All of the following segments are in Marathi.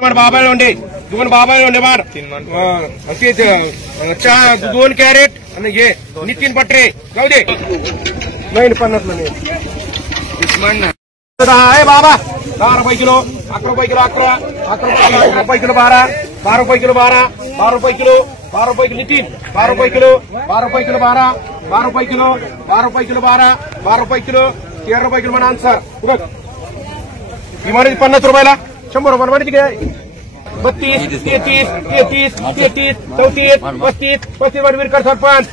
बाबा उंडे दोन बाबा उंडे मार चहा 2 कॅरेट आणि हे नितीन पटरे जाऊ दे नाही 50 आहे बाबा 10 रुपये किलो 11 रुपये किलो 11 रुपये किलो 12 रुपये किलो 12 रुपये किलो 12 रुपये किलो नितीन 12 रुपये किलो 12 रुपये किलो 12 रुपये किलो 12 रुपये किलो 12 रुपये किलो 13 रुपये किलो म्हणा आन्सर बघ इमारती 50 रुपयाला 100 रुपये माहिती काय 32 33 33 34 35 35 वर विरकर सरपंच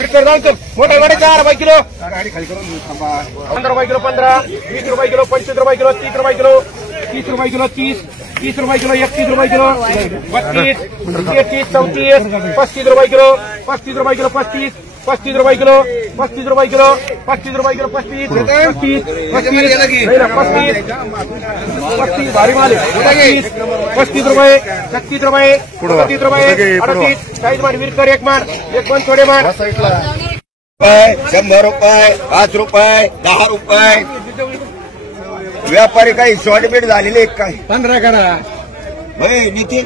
विरकर जाऊ मोठे मोठे 4 रुपये किलो 15 रुपये किलो 15 20 रुपये किलो 25 रुपये किलो 30 रुपये किलो 30 रुपये किलो 30 रुपये किलो 31 रुपये किलो 32 33 34 35 रुपये किलो 35 रुपये किलो 35 रुपये किलो 35 रुपये किलो 35 रुपये किलो 35 भारी माल 35 रुपये 36 रुपये 37 रुपये 38 40 मान विरकर एक मन थोडे मान 100 रुपये 5 रुपये 10 रुपये व्यापारी काही शॉर्टबीट झालेले काय 15 करा भाई नितीन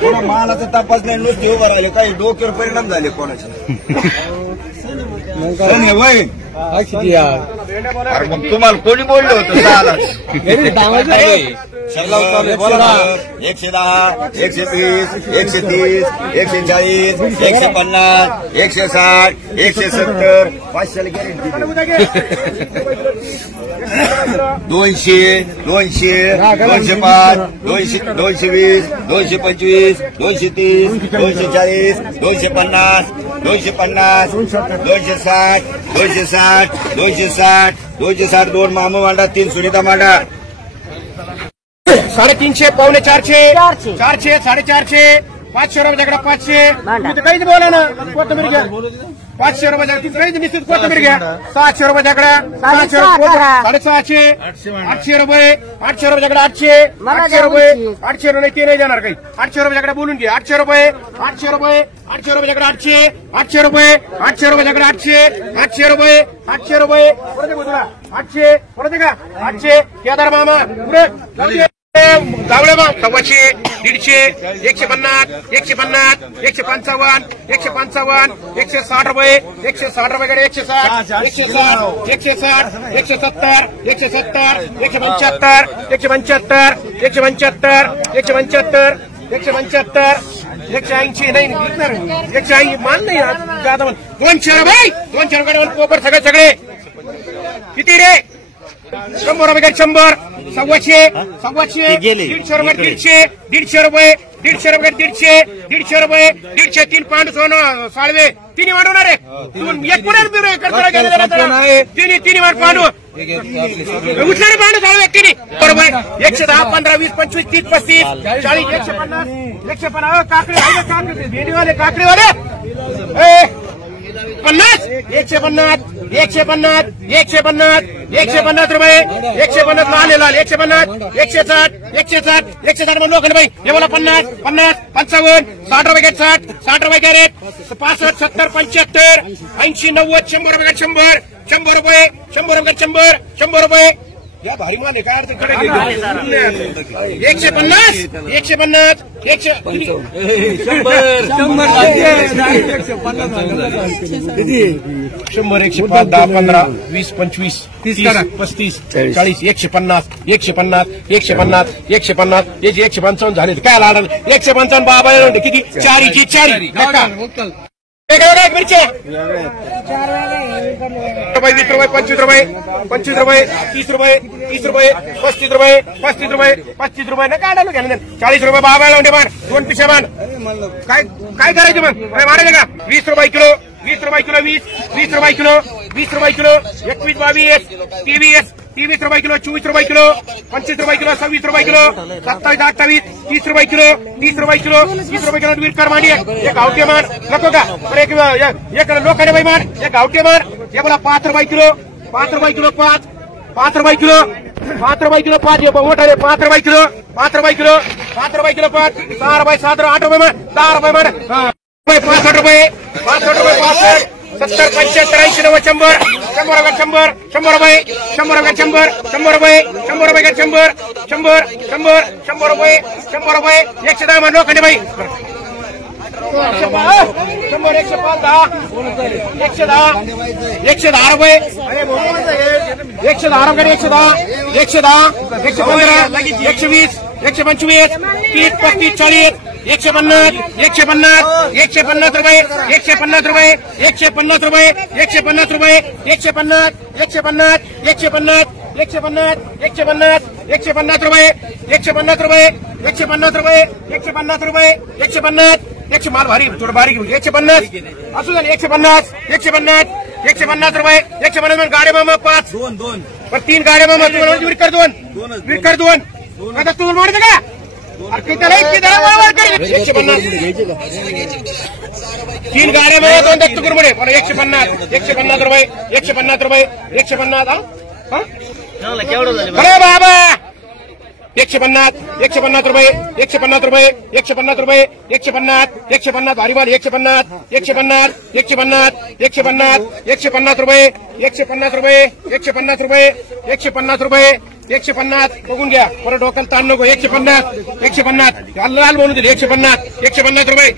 कोणा मालाचा तपास नाही नुसते उभं राहिले काही डोक्यावर परिणाम झाले कोणाचे वय मग तुम्हाला कोणी बोललं होतं 6 लाख 110 120 130 140 150 160 170 500 गॅरंटी 200 205 220 225 230 240 250 260 260 2 मामू मांडा 3 सुनीता मांडा 350 पावणे 400 450 500 रुपयाकडे 500 काहीच बोला ना कोथंबीर घ्या 500 रुपयाकडे काहीच निश्चित कोथंबीर घ्या 600 रुपयाकडे 650 800 रुपये 800 रुपयाकडे 800 रुपये 800 रुपये ते नाही जाणार काही 800 रुपयाकडे बोलून घ्या 800 रुपये 800 रुपयाकडे 800 रुपये 800 रुपयाकडे 800 रुपये 800 रुपये परत 800 का 800 केदार मामा पुढे जावळे मग 150 150 150 150 155 160 रुपये 160 रुपयाकडे 160 170 175 180 नाही विकणार 180 मान नाही जादा 200 रुपये 200 रुपये कोपर सगळे किती रे 100 रुपये 100 150 150 150 रुपये 150 रुपये 150 रुपये 150 3 पांडू सोनं साळवे तिन्ही वाढवणार आहे एक पुढे तिन्ही वाढ पांडू उठणारे पांडू साळवे तिन्ही बरोबर 110 15 20 25 30 35 40 150 काकडे काकडेवाले 50 150 रुपये 150 लाल 160 म्हणून लोखंड भाई हे बोला 50 55 60 रुपये 60 रुपये कॅरेट 65 70 75 80 90 100 रुपये 100 रुपये 100 रुपये या भारी माल आहे काय अर्थ कडे 150 100 105 10 15 20 25 30 35 40 150 याचे 155 झाले काय लाडल 155 बाबा किती 4 मिरच्या 20 रुपये 25 रुपये 30 रुपये 35 रुपये ना काढायला घ्या 40 रुपये बाबा लावून मान 2 पिशा मान काय करायचं मग मारायचं का 20 रुपये किलो 20 रुपये किलो 20 रुपये किलो 20 रुपये किलो 21 22 23 रुपये किलो 24 रुपये किलो 25 रुपये किलो 26 रुपये किलो 27 28 30 रुपये किलो 30 रुपये किलो विरकर मांडी एक गावठी मान नको का एक लोकांनी बाई मान एक गावठी मान हे बोला 5 रुपये किलो 5 रुपये किलो 5 रुपये किलो 5 रुपये किलो 5 मोठा रे 5 रुपये किलो 5 रुपये किलो 5 रुपये किलो 5 6 रुपये 7 8 रुपये मान 10 रुपये मान 65 रुपये 65 70 75 80 90 100 100 100 रुपये 100 रुपये 100 रुपये 100 रुपये 100 रुपये 110 मान लोखंडे बाई 100 110 रुपये 110 रुपये 120 125 30 35 40 150 रुपये 150 रुपये 150 रुपये 150 रुपये 150 रुपये 150 रुपये 150 माल भारी थोडं बारीक 150 असू झाले 150 रुपये 150 गाड्या मामा 5 2 पण 3 गाड्या मामा विकर 2 आता तुम्ही मारते का अरे त्याला 150 3 गाड्या मामा 2 दत्त कुरमुडे पण 150 रुपये 150 रुपये अरे बाबा 150 रुपये 150 रुपये 150 रुपये 150 भारी माल 150 रुपये 150 रुपये 150 बघून घ्या परत डोक्याला ताण नको 150 लाल म्हणून दिले 150 रुपये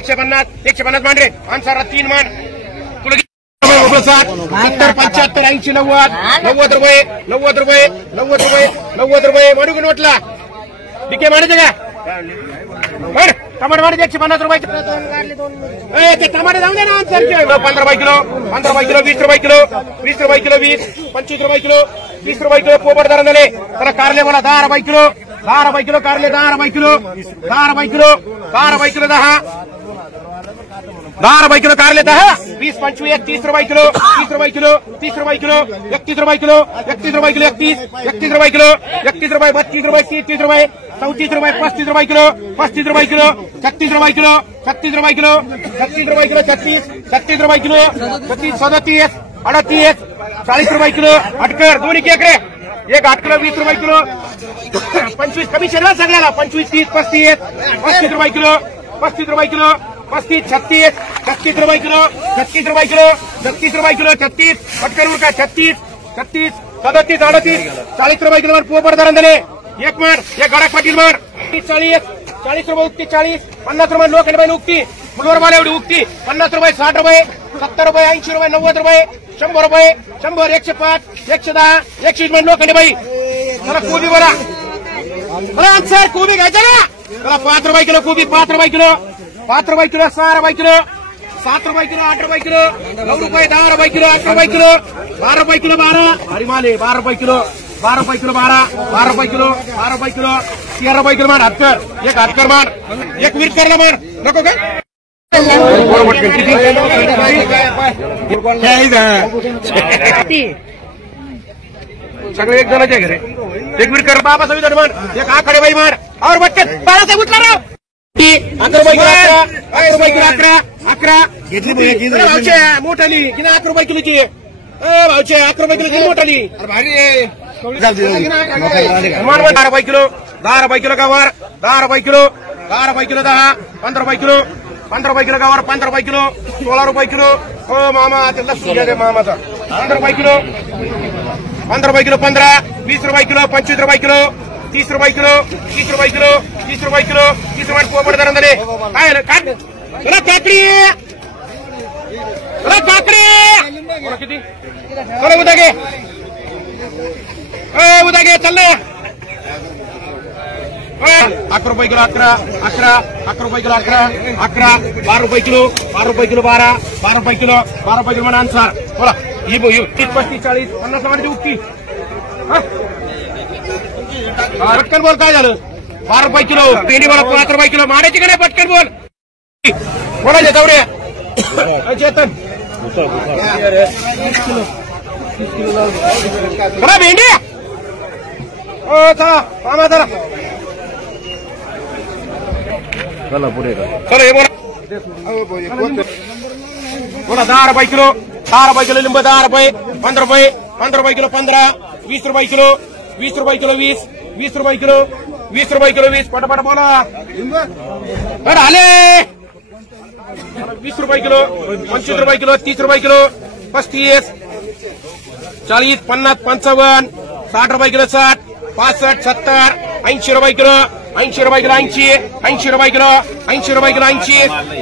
150 मांडरे माणसाला 3 मान 70 75 80 90 रुपये म्हणू घेऊन म्हटला ठीक आहे म्हणायचं का टमाटर मारायचे 150 रुपये ते टमाटर जाऊ दे ना 15 रुपये किलो 20 रुपये किलो 25 रुपये किलो 30 रुपये किलो पोपट दर झाले तर कारले मला 10 रुपये किलो कारले 10 रुपये किलो 10 रुपये किलो 10 रुपये किलो कारले 10 20 25 30 रुपये किलो 30 रुपये किलो 31 रुपये किलो 31 रुपये किलो 31 रुपये किलो 31 रुपये किलो 31 रुपये 32 रुपये 33 रुपये 34 रुपये 35 रुपये किलो 36 रुपये किलो 36 रुपये किलो 36 रुपये किलो 36 रुपये किलो 36 रुपये किलो 37 38 40 रुपये किलो अटकर दोन्ही केकडे एक 8 किलो 20 रुपये किलो 25 कमिशन ना सगळ्याला 25 30 35 रुपये किलो 35 रुपये किलो 35 36 रुपये किलो 36 रुपये किलो 36 पटकन उरका 36 37 38 40 रुपये किलो पोपर दर झाले एक मार एक गडाक पाटील मार 40 रुपये उक्ती 40 50 रुपये लोक उक्ती मुलवर मला एवढी उक्ती 50 रुपये 60 रुपये 70 रुपये 80 रुपये 90 रुपये 100 रुपये 100 105 110 120 लोकांनी बाई जरा कोबी बोला सर कोबी घ्यायचा ना त्याला 5 रुपये किलो कोबी 5 रुपये किलो 6 रुपये किलो 7 रुपये किलो 8 रुपये किलो 9 रुपये 10 रुपये किलो 8 रुपये किलो 12 रुपये किलो 12 हरी माले 12 रुपये किलो 12 रुपये किलो 12 रुपये किलो 13 रुपये किलो मार हातकर मार एक मिनिट करला मार नको काय सगळे एक जणाचे घरे एक मिनिट कर बाबा संविधान मार एक आकडे बाई मार और बच्चे बाळासाहेब उठला राव 11 रुपये किलो 11 घेतली भावचे मोठाली की 11 रुपये किलोची भावचे 11 रुपये किलोची मोठाली भारी 12 रुपये किलो 10 रुपये किलो गवार 10 रुपये किलो 10 रुपये किलो 10 15 रुपये किलो 15 रुपये किलो गवार 15 रुपये किलो 16 रुपये किलो हो मामा त्याला सुद्धा दे मामाचा 15 रुपये किलो 15 रुपये किलो 15 20 रुपये किलो 25 रुपये किलो 30 रुपये किलो 30 रुपये किलो 30 रुपये किलो 30 रुपये पोपट दर झाले काय काकडी किती उद्या घे चाल ना 11 रुपये किलो 11 रुपये किलो 11 12 रुपये किलो 12 रुपये किलो 12 रुपये किलो म्हणा अनुसार बोला ही 30 35 40 50 मारची उक्ती पटकन बोल काय झालं 12 रुपये किलो पेंडी बोला 5 रुपये किलो मारायची का नाही पटकन बोल कोणाचे जाऊया चेतन चला भेंडी ओ चला मामा चला चला पुढे चला हे बोला 10 रुपये किलो 10 रुपये किलो लिंब 10 रुपये 15 रुपये 15 रुपये किलो 15 20 रुपये किलो 20 रुपये किलो 20 रुपये किलो 20 रुपये किलो 20 पटापट बोला आले 20 रुपये किलो, 25 रुपये किलो, 30 रुपये किलो, 35, 40, 50, 55, 60 रुपये किलो, 60, 65, 70, 80 रुपये किलो, 80 रुपये किलो, 80 रुपये किलो, 80 रुपये किलो,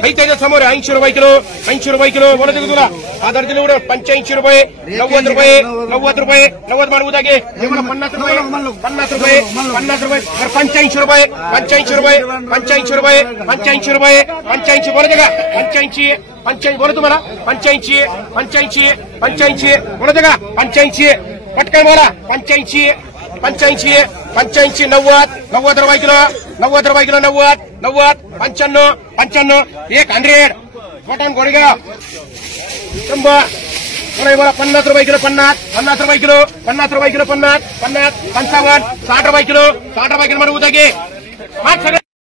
80 त्याच्या समोर 80 रुपये किलो, 80 रुपये किलो बोलत तुला आधार दिले एवढं 85 रुपये, 90 रुपये, 90 रुपये, 90 मानू द्या 50 रुपये, 50 रुपये, 50 रुपये, 85 रुपये, 85 रुपये, 85 रुपये, 85 रुपये, 85 बोलत का 85, 85 बोला तुम्हाला 85, 85, 85 बोलत का 85 पटकन बोला 85, 85, 85, 90, 90 रुपये किलो, 90 रुपये किलो, 90, 90, 95, 95, 100 मटन गोरेगाव 100 बोला 50 रुपये किलो, 50, 50 रुपये किलो, 50 रुपये किलो, 50, 50, 55, 60 रुपये किलो, 60 रुपये किलो म्हणून उद्या घे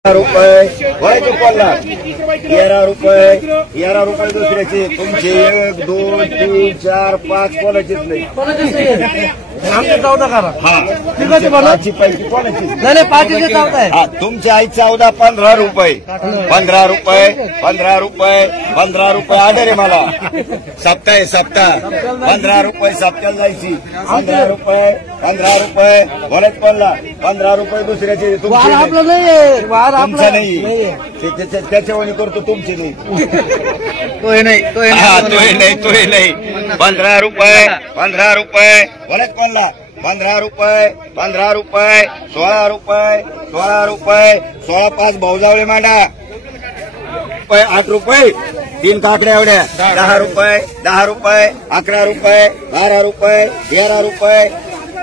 13 रुपये वरायचे कोणला 13 रुपये 13 रुपये दुसऱ्याचे तुमचे 1, 2, 3, 4, 5 कोणाचीच नाही आमचे 14 करा पाचची पैकी कोणाची नाही 5चे 14 आहे हा तुमची आई 14 15 रुपये 15 रुपये 15 रुपये 15 रुपये आडे रे मला सप्ताह 15 रुपये सप्त्याला जायची 15 रुपये 15 रुपये बोलत पडला 15 रुपये दुसऱ्याचे तुमचे आपलं नाही वार तुमचं आपलं नाही त्याच्यावाणी करतो तुमची नाही तोय नाही तोही नाही 15 रुपये 15 रुपये बोलत पडला 15 रुपये 15 रुपये 16 रुपये 16 रुपये 16 5 भाऊजावळे मांडा 8 रुपये 3 काकड्या एवढ्या 10 रुपये 10 रुपये 11 रुपये 12 रुपये 13 रुपये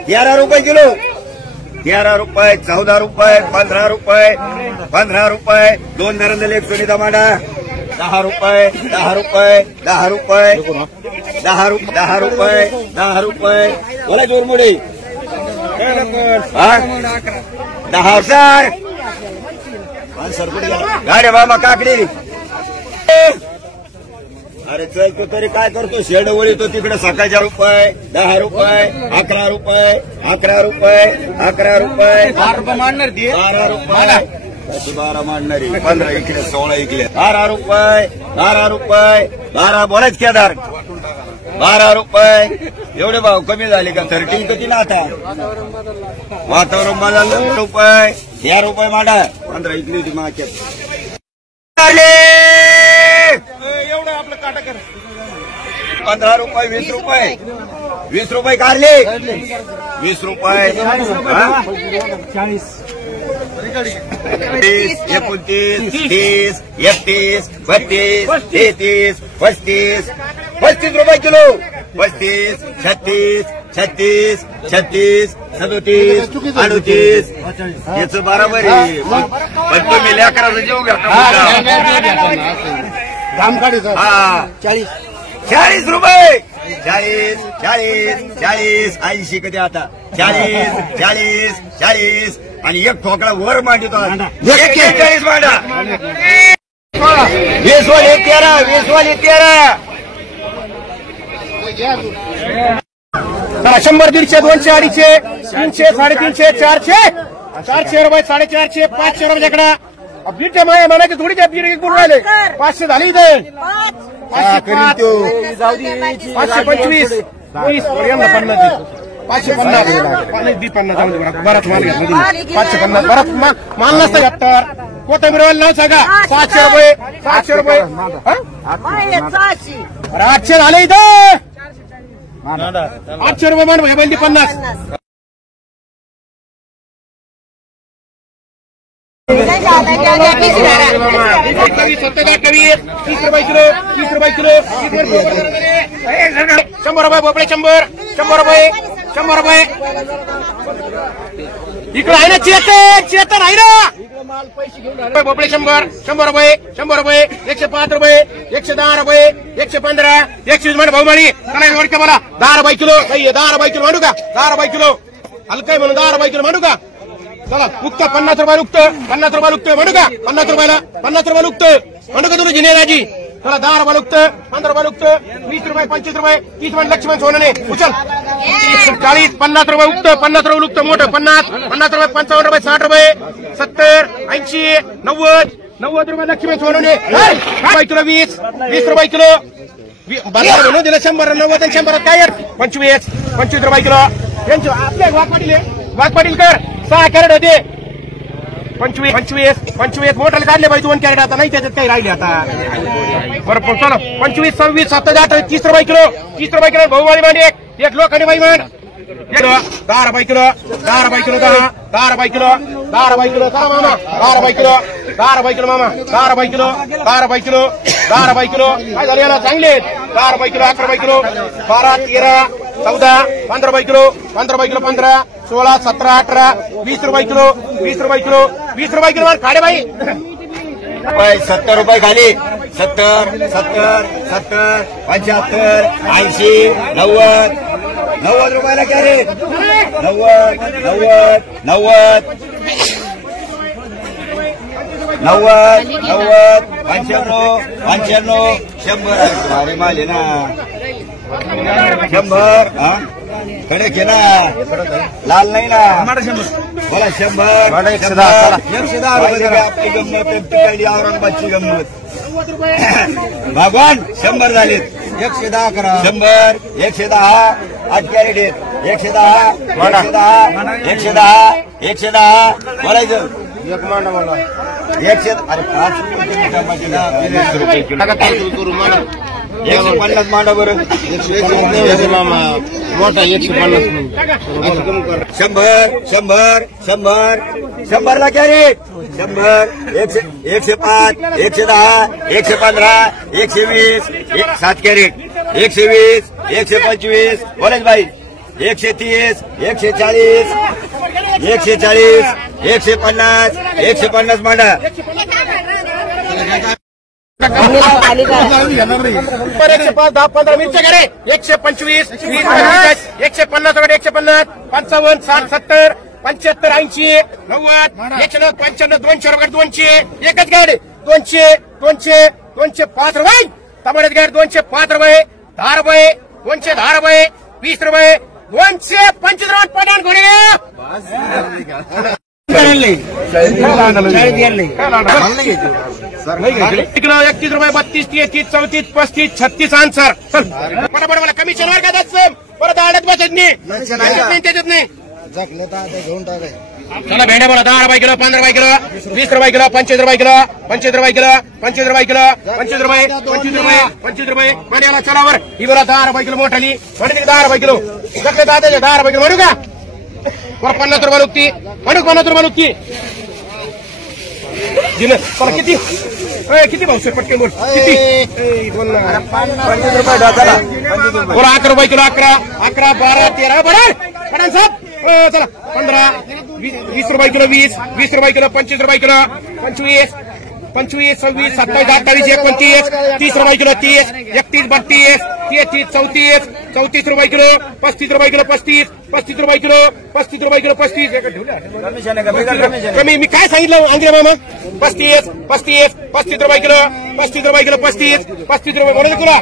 13 रुपये किलो 13 रुपये 14 रुपये 15 रुपये 15 रुपये 2 नरेंद्र 1 सुनीता मांडा 10 रुपये 10 रुपये 10 रुपये 10 रुपये 10 रुपये बोला जोरमुडे 10 सर गाड्या बाबा काकडी अरे चल तरी काय करतो शेड वळीतो तिकडे सकाळच्या रुपये 10 रुपये 11 रुपये 11 रुपये 11 रुपये 12 रुपये मांडणार 12 रुपये 12 मांडणारी 15 इकडे 16 इकडे 12 रुपये 12 रुपये 12 बोलायच केदार 12 रुपये एवढे भाव कमी झाले का 13 किती ना आता वातावरण बदललं रुपये 10 रुपये मांडा 15 इकडे होती मार्केट एवढं आपलं काटा कर 15 रुपये 20 रुपये 20 रुपये काढले 20 रुपये 30, 29, 30, 31, 32, 33, 35, 35 रुपये किलो 35, 36, 36, 36, 37, 38 याचं बरोबर आहे पण तुम्ही लेकराचं जेव घ्या हा 40 रुपये 40, 40, 40, 80 कधी आता 40, 40, 40 आणि एक ठोकळा वर मांडतो 41 मांडा 20 वाले 13 20 वाले 13 100, 150, 200, 250, 300, 400, 400 रुपये 450, 500 रुपयाकडा बीटे माया म्हणायचे थोडी त्या बीट बोलून राहिले 500 झाले इथे 525 550 बराच माल घेतला 550 बराच माल नसता 70 कोथंबीर नाव सांगा 700 रुपये 700 रुपये 800 झाले इथे 800 रुपये मान भाई बंदी 50 30 रुपये किलो 30 रुपये किलो 100 रुपये भोपळे 100 रुपये 100 रुपये इकडे आहे ना 76 आहे ना भोपळे 100 रुपये 100 रुपये 105 रुपये 110 रुपये 115 120 मध्ये भाऊमाळी काय मला 10 रुपये किलो 10 रुपये किलो मांडू का 10 रुपये किलो हलकाय म्हणून 10 रुपये किलो मांडू का चला उक्त 50 रुपये उक्त 50 रुपये उक्त म्हणू का 50 रुपयाला 50 रुपये उक्त म्हणू का तुम्ही जिनेराजी चला 10 रुपये उक्त 15 रुपये उक्त 20 रुपये 25 रुपये 30 रुपये लक्ष्मण सोनाने उचल 40 50 रुपये उक्त 50 रुपये उक्त मोठं 50 रुपये 55 रुपये 60 रुपये 70 80 90 90 रुपये लक्ष्मी सोनवणे रुपये किलो 20 रुपये किलो बाजार म्हणून दिलं 100 90 आणि 100 काय 25 रुपये किलो यांचे आपले वाघपाटील कर 6 कॅरेट होते 25 मोठाले काढले पाहिजे 2 कॅरेट आता नाही त्याच्यात काही राहिले आता बरोबर चलो 25 26 27 28 30 रुपये किलो भाऊवाली मांडी एक लोखंडी बाई मान 10 रुपये किलो 10 रुपये किलो 10 रुपये किलो 10 रुपये किलो चला मामा 10 रुपये किलो 10 रुपये किलो मामा 10 रुपये किलो 10 रुपये किलो 10 रुपये किलो काय झाले याला चांगले 10 रुपये किलो 11 रुपये किलो 12 13 14 15 रुपये किलो 15 रुपये किलो 15 16 17 18 20 रुपये किलो 20 रुपये किलो 20 रुपये किलो खाडे बाई 70 रुपये खाली 70 75 80 90 रुपयाला कॅरेट 90 95 100 अरे माले ना 100 कडे घे ना लाल नाही ना बोला 100 110 रुपये आपली गंमत काही औरंगाबादची गंमत भगवान 100 झालेत 110 करा 100 110 8 कॅरेट 110 बोलायचं एक मांडा मला 100 अरे 5 रुपये करू मला 150 मांडा बरं मामा मोठा 150 100 ला कॅरेट 100 105 110 115 120 7 कॅरेट 120 125 बोलायच बाई 130 140 150 मांडा 105 10 15 मिनिटचे घरे 125 20 150 150 55 60 70 75 80 90 195 200 200 एकच गाडी 205 रुपये टमाट्याची गाडी 205 रुपये 10 रुपये 210 रुपये 20 रुपये 225 रुपये पठाण किलो 31 रुपये 32 33 34 35 36 आन्सर चल पटापट मला कमिशन वर काय द्यायचं परत आडत बसत नाही त्याच्यात नाही चला भेंड्या बोला 10 रुपये किलो 15 रुपये किलो 20 रुपये किलो 25 रुपये किलो 25 रुपये किलो 25 रुपये किलो 25 रुपये 25 रुपये भेंड्याला चलावर ही बोला 10 रुपये किलो मोठाली म्हणजे 10 रुपये किलो सगळे दादाचे 10 रुपये किलो म्हणू का बरं 50 रुपये लुकती म्हणू 50 रुपये लुकती दिलं चला किती भाऊ पटकन बोल किती बोल 25 रुपये बोला 11 रुपये किलो 11 12 13 बरं पठाण साहेब चला 15 20 रुपये किलो 20 रुपये किलो 25 रुपये किलो 25 26 27 28 29 30 रुपये किलो 30 31 32 33 34 34 रुपये किलो 35 रुपये किलो 35 रुपये किलो 35 रुपये किलो 35 कमी मी काय सांगितलं अंग्रे मामा 35 रुपये किलो 35 रुपये किलो 35 रुपये म्हणून तुला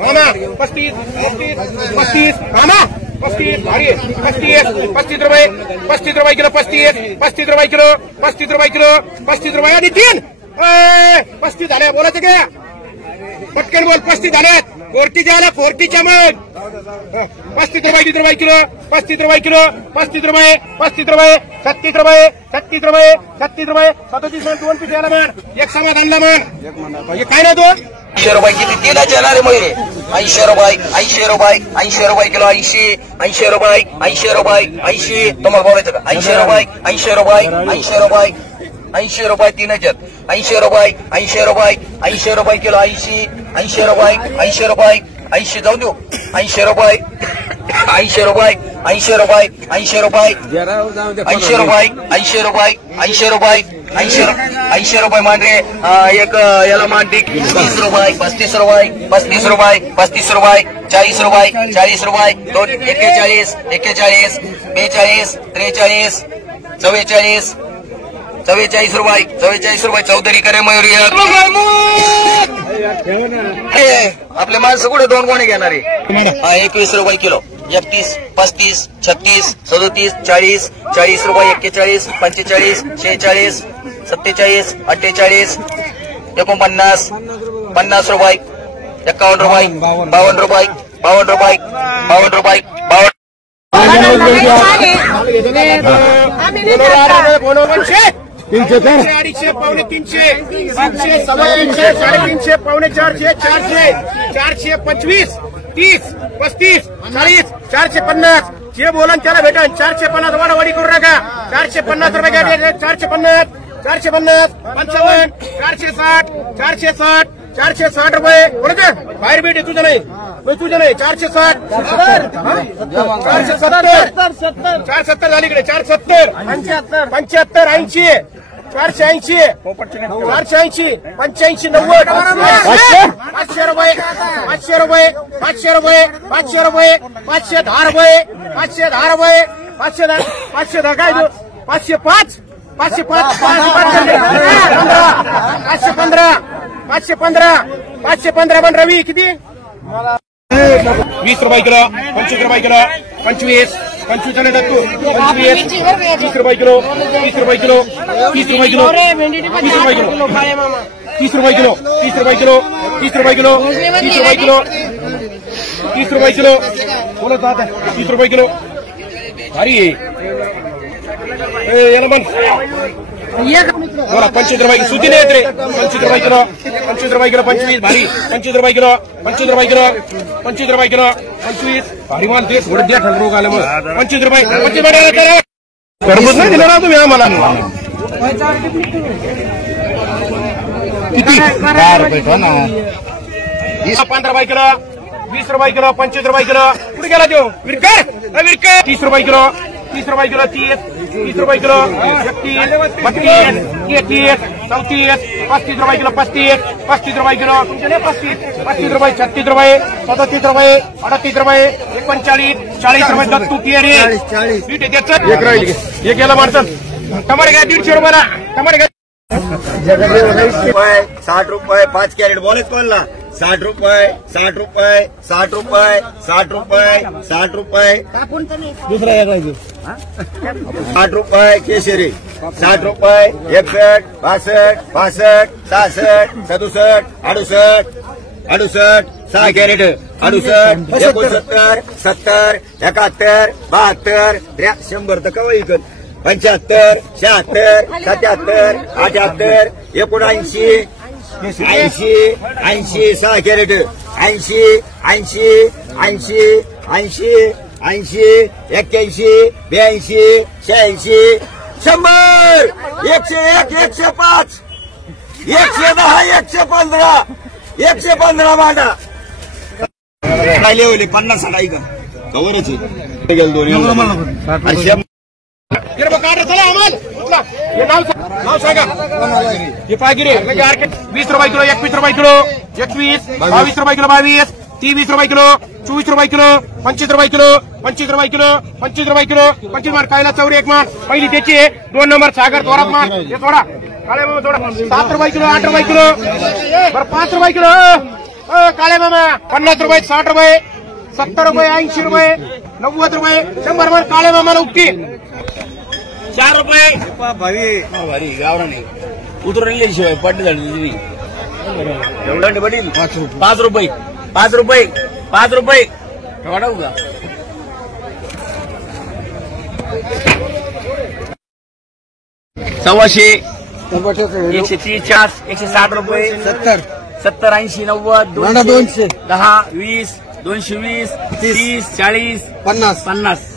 मामा 35 मामा 35 रुपये किलो 35 रुपये किलो 35 रुपये आणि 3 35 झाले बोलायचं का पटकन बोल 35 झाल्यात 40 झाल्या 40च्या मग 35 रुपये किलो 35 रुपये किलो 35 रुपये 36 रुपये 37 रुपये 37 2 पीस याला मान एक समाधानला मान हे काय ना तो 80 रुपये किती तेलाचे येणारे महिने 80 रुपये किलो 80 रुपये 80 तुम्हाला बोलायचं का 80 रुपये 3 ह्याच्यात 80 रुपये किलो 80 रुपये जाऊ देऊ 80 रुपये 80 रुपये मांडरे एक याला मांडी 30 रुपये 35 रुपये 40 रुपये 2 41 42 43 44 रुपये चौधरी करे मयुरी आपले माणसं कुठे 2 कोणी घेणारे 21 रुपये किलो 31 35 36 37 40 रुपये 41 45 46 46 47 48 49 50 रुपये 51 रुपये 52 रुपये 52 रुपये 52 रुपये अडीचशे पावणे तीनशे 300 350 350 पावणे 400 400 425 30 35 40 450 जे बोला त्याला भेटा 450 वाढवाडी करू नका 450 रुपये 450 450 55 460 460 460 रुपये कोणाचं बाहेर भेट आहे तुझं नाही तुझं नाही 460 470 झाली इकडे 470 75 80 480 480 85 90 500 रुपये 500 रुपये 500 रुपये 500 रुपये 510 रुपये 510 रुपये 510 काय 505 505 515 पण रवी किती 20 रुपये किलो 25 रुपये किलो 25 झाले दत्तू 25 30 रुपये किलो 30 रुपये किलो 30 रुपये किलो 30 रुपये किलो 30 रुपये किलो 30 रुपये किलो 30 रुपये किलो 30 रुपये किलो 30 रुपये किलो बोलत आता 30 रुपये किलो भारी याला पण बोला 25 रुपये किलो सुती नाही येत रे 25 रुपये किलो 25 रुपये किलो 25 भारी 25 रुपये किलो 25 रुपये किलो 25 रुपये किलो 25 भारी माल ते थोडं द्या ठरवू आलं मग 25 रुपये 25 रुपये करमत नाही दिलं ना तुम्ही आम्हाला किती 15 रुपये किलो 20 रुपये किलो 25 रुपये किलो कुठे गेला तो विरकर 30 रुपये किलो 30 रुपये किलो 30 रुपये किलो 31 32 33 34 35 रुपये किलो 35 रुपये किलो 35 रुपये 36 रुपये 37 रुपये 38 रुपये 39 40 रुपये दत्तू रे पीठ त्याचं एक गेला माणसं टमाटे घ्या 150 रुपयाला टमाटे घ्या 60 रुपये 5 कॅरेट बोलत कोणला 60 रुपये 60 रुपये 60 रुपये 60 रुपये 60 रुपये दुसरा 60 रुपये केशरी 60 रुपये 61 62 65 66 67 68 6 कॅरेट 68 69 70 71 72 100 तर कवा इकत 75 76 77 78 79 80 6 कॅरेट 80 81 81 81 82 86 100 101 105 110 115 मांडा राहिले होईल 50 साडा का कवरच गेल दोन्ही चला अमल हे नाव सांगा हे पागिरे 20 रुपये किलो 21 रुपये किलो 21 22 रुपये किलो 22 23 रुपये किलो 24 रुपये किलो 25 रुपये किलो 25 रुपये किलो 25 रुपये किलो 25 मार कायला चौरी एक मार पहिली त्याची 2 नंबर सागर थोरात मार हे थोडा काळे मामा थोडा 7 रुपये किलो 8 रुपये किलो बरं 5 रुपये किलो काळे मामा 50 रुपये 60 रुपये 70 रुपये 80 रुपये 90 रुपये 100 मार काळे मामाला उपटी 4 रुपये भारी गावरा नाही उतरून शिवाय पडली झाली तुझी एवढं पडील 5 रुपये 5 रुपये 5 रुपये वाढवू का 125 130 160 रुपये 70 80 90 200 10 20 220 30 40 50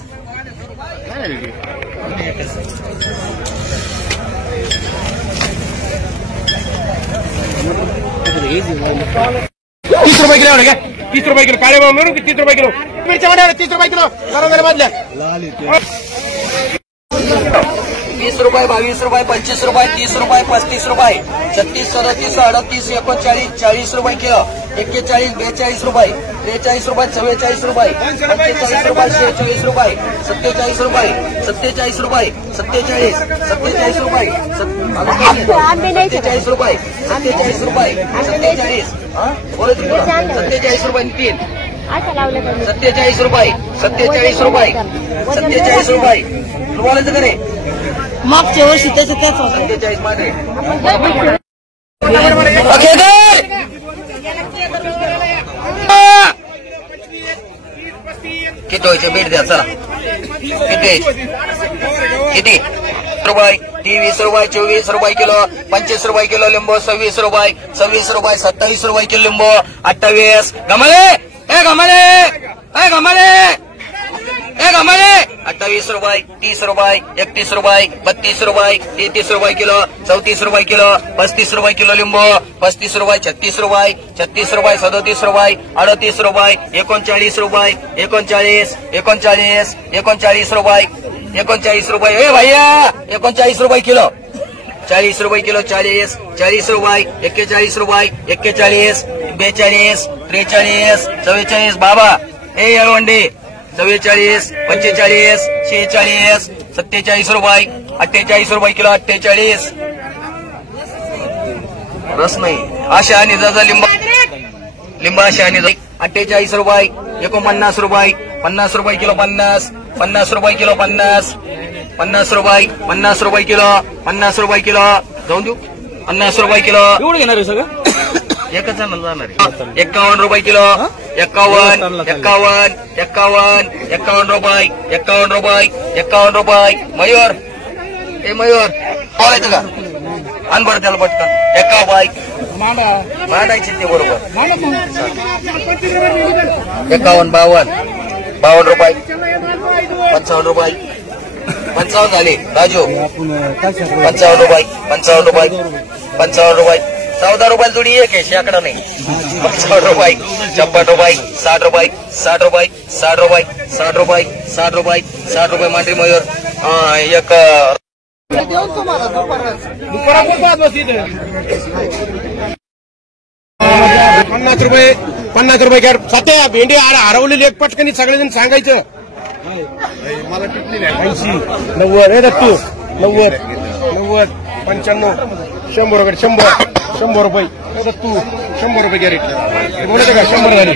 30 रुपये किलो 30 रुपये किलो काळे म्हणून 30 रुपये किलो मिरच्या वाड्यावर 30 रुपये किलो बरोबर मधल्या 20 रुपये 22 रुपये 25 रुपये 30 रुपये 35 रुपये 36 37 38 39 40 रुपये किलो 41 42 रुपये 43 रुपये 44 रुपये 45 रुपये 46 रुपये 47 रुपये 47 रुपये 47 47 रुपये 47 रुपये 47 रुपये 47 47 रुपये 3 47 रुपये 47 रुपये 47 रुपये बोलायचं का रे मागच्या वर्षी त्याचं त्याच 47 मध्ये किती व्हायचे भेट द्या चला किती रुपये 23 रुपये 24 रुपये किलो 25 रुपये किलो लिंबू 26 रुपये 27 रुपये किलो लिंबू 28 गमाले गमाले गमाले 28 रुपये 30 रुपये 31 रुपये 32 रुपये 33 रुपये किलो 34 रुपये किलो 35 रुपये किलो लिंबू 35 रुपये 36 रुपये 37 रुपये 37 रुपये 38 रुपये 39 रुपये 39 रुपये 39 रुपये ए भैया 39 रुपये किलो 40 रुपये किलो 40 रुपये 41 रुपये 41 42 43 44 बाबा ए येळवंडी 44 45 46 47 रुपये 48 रुपये किलो 48 रस नाही आशा आणि जाजा लिंबा आशा आणि 48 रुपये 49 रुपये 50 रुपये किलो 50 रुपये किलो 50 रुपये किलो 50 रुपये किलो जाऊन देऊ 50 रुपये किलो एवढं घेणार आहे सगळं एकच जण जाणार आहे 51 रुपये किलो 51 रुपये 51 रुपये मयूर ए मयूर बोलायचं का आण बरं त्याला पटकन 51 रुपये मांडायचे ते बरोबर 52 रुपये 55 रुपये 55 झाले राजू 55 रुपये 14 रुपये जोडी एक आहे शेकडा नाही 55 रुपये 56 रुपये 60 रुपये 60 रुपये मांडरी मयूर एक पन्नास रुपये घ्या सध्या भेंडी हरवलेली एक पटकनी सगळेजण सांगायचं मला 80 90 दत्तू 90 95 100 रुपये 100 रुपये दत्तू 100 रुपये घ्या रेट बोलायचं का 100 झाले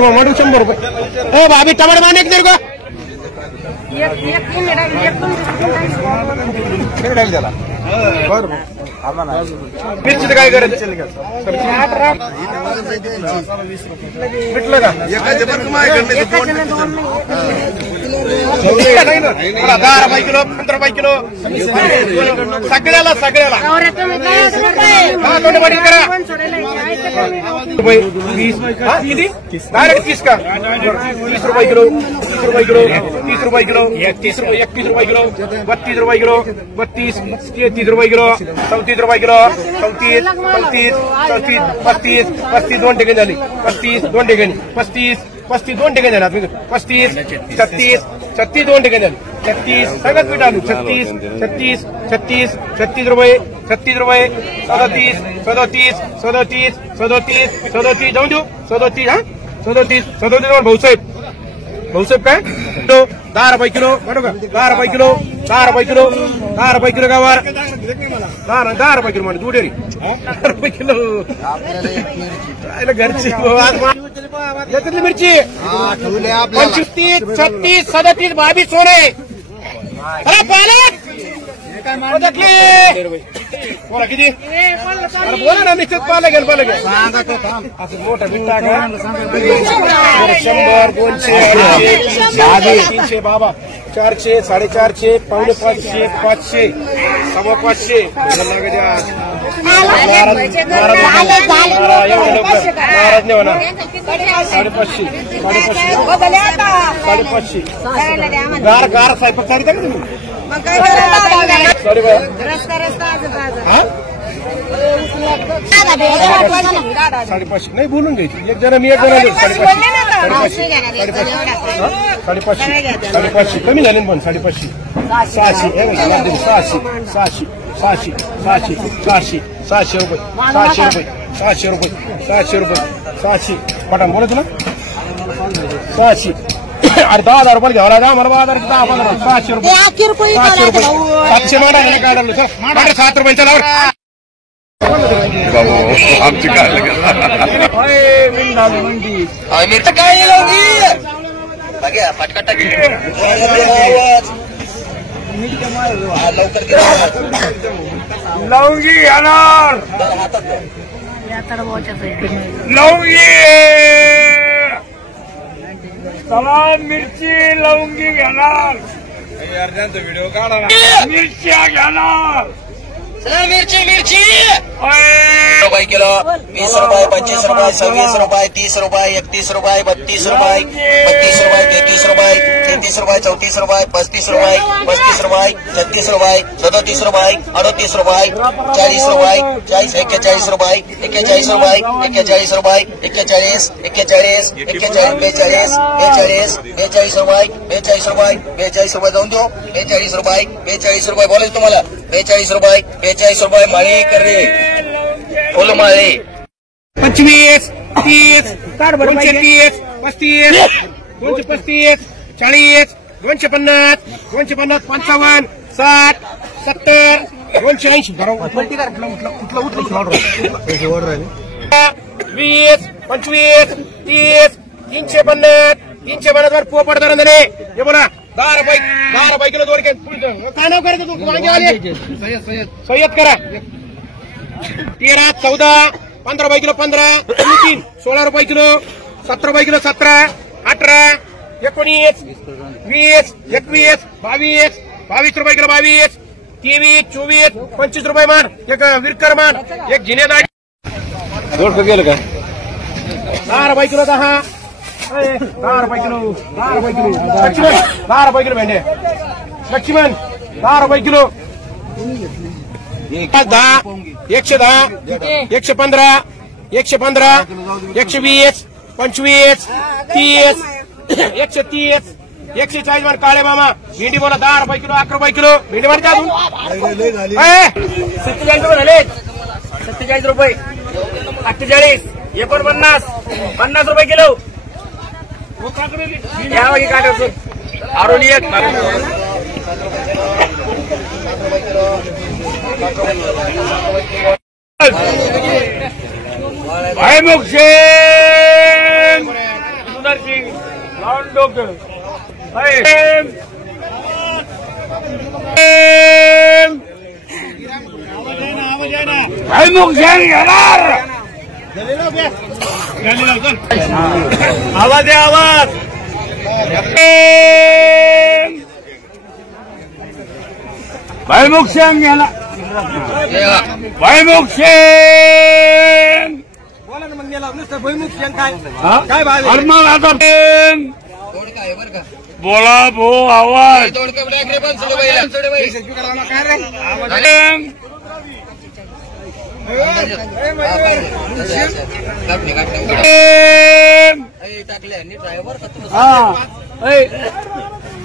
मांडू 100 रुपये ओ भाभी टमाटर माने एक का त्याला मिरची काय करायचं भेटलं का 10 रुपये किलो 15 रुपये किलो सगळ्याला रुपये 20 डायरेक्ट 30 का 30 रुपये किलो 30 रुपये किलो 30 रुपये किलो 31 रुपये किलो 32 रुपये किलो 32 33 रुपये किलो 34 रुपये किलो 35 2 ठिकाणी झाली 35 2 ठिकाणी 35 2 ठिकाणी झाला 35 36 2 ठिकाणी झाली 36 सगळ्यात पीठ आलू 36 रुपये 37 जाऊन देऊ 37 भाऊसाहेब काय 10 रुपये किलो बरोबर 10 रुपये किलो गावार 10 रुपये किलो म्हणजे दुडेरी 10 रुपये किलो घरची याच्यातली मिरची 25 36 37 22 सोने पालक बोला किती बोला ना निश्चित पालक असं मोठं मिठा 100 200 300 बाबा 400 450 पावणे 500 500 सव्वा 500 महाराज नाही होणार 550 गार साहेब चारिता का तुम्ही साडेपाचशे नाही बोलून घ्यायची एक जण मी एक जण साडेपाचशे कमी झाले पण 650 600 पटान बोलत ना 600 अरे 10,000 रुपये घ्यावा लागला मला 10,000 10-15 600 रुपये 700 मारा काढा 7 रुपयांचा लावर आमची काय मिरची काय फटका टाकी हा, लवकर घ्या. लवंगी येणार, जरा हातात घ्या. लवंगी तमाम मिरची लवंगी घेणार, व्हिडिओ काढा, मिरच्या घेणार. चला, मिरची रुपये किलो. 20 रुपये, 25 रुपये, 26 रुपये, 30 रुपये, 31 रुपये, 32 रुपये, 32 रुपये, 33 रुपये, 33 रुपये, 34 रुपये, 35 रुपये, 35 रुपये, 36 रुपये, 37 रुपये, 38 रुपये, 40 रुपये, 41 रुपये, 41 रुपये, 41 रुपये, 41, 41, 42 रुपये, 42 रुपये जाऊन देऊ. 42 रुपये, 42 रुपये बोलायचं तुम्हाला. 42 रुपये, 42 रुपये माळी कर रे, फुल माळी. 25, 30, 230, 35, 235, 40, 250, 250, 55, 60, 70, 280. 20, 25, 30, 350, 350 वर पोपट दर झाले. हे बोला 10 रुपये किलो. 2 काय नाव करायचं तू वांगेवाले? सय्यद करा. 13, 14, 15 रुपये किलो, 15, 3, 16 रुपये किलो, 17 रुपये किलो, 17, 18, 19, 20, 21, 22, 22 रुपये किलो, 22, 23, 24, 25 रुपये मान. एक विरकर मान, एक जिनेदार. गेलं का? 10 रुपये किलो, 10 रुपये किलो, 10 रुपये किलो. लक्ष्मण 10 रुपये किलो भेंडे. लक्ष्मण 10 रुपये किलो. 10, 110, 115, 115, 120, 25, 30, 130, 140 मान काळे मामा. भेंडी बोला 10 रुपये किलो, 11 रुपये किलो. भेंडी मारते अजून 47 रुपये झाले. 47 रुपये, 48, 49, 50 रुपये किलो. या वागे काढ आरोली एक भाई मुक्षेम सुंदर सिंग लावून डोकं भाई मुक्षेम घेणार. आवाज आहे आवाज. भाई मुक्षेम घ्याला. भाई मुक्षेम बोला ना मग गेला नुसतं भुईमुक्षेम काय काय भाई मग आता बोला भो आवाज.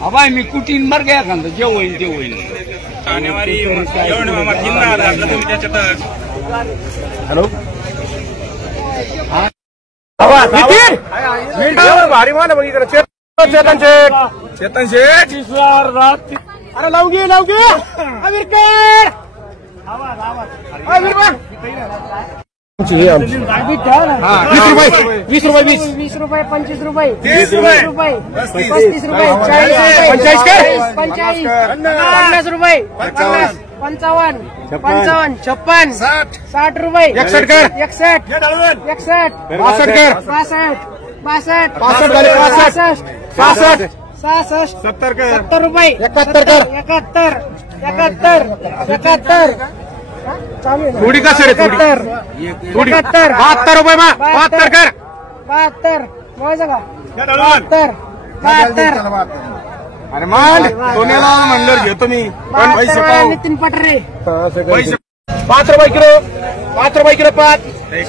हवाय मी कुटीन मर गया का जे होईल ते होईल. हॅलो भारी मान बघ इकडे. चेतन शेठ, चेतन शेठ. अरे लवगी लवगी अविरकर. 20 रुपये, 20 रुपये, 20 रुपये, 25 रुपये, 30 रुपये, 35 रुपये, 40 रुपये, 45, 50 रुपये, 50, 55, 55, 56, 60 रुपये, 61 कर. 61, 61, 62 कर. 62, 62, 65 झाले. 65, 66, 66, 70 कर. 70 रुपये, 71 कर. 71, 71, 71. थोडी का सर थोडी 72 रुपये मा 72 कर. 72 मोजायचं का? 72, 72. अरे मान सोन्याला म्हणलं घेतो मी पण पैसे पाहू. नितीन पटरे. पैसे 5 रुपये किलो, 5 रुपये किलो, 5,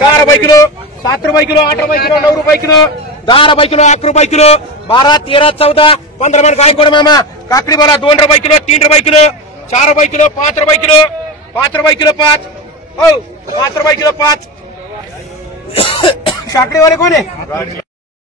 6 रुपये किलो, 7 रुपये किलो, 8 रुपये किलो, 9 रुपये किलो, 10 रुपये किलो, 11 रुपये किलो, 12, 13, 14, 15 मान काय कोण मामा. काकडी बोला 2 रुपये किलो, 3 रुपये किलो, 4 रुपये किलो, 5 रुपये किलो, 5 रुपये किलो, 5 हो 5 रुपये किलो, 5. काकडीवाले कोण आहे?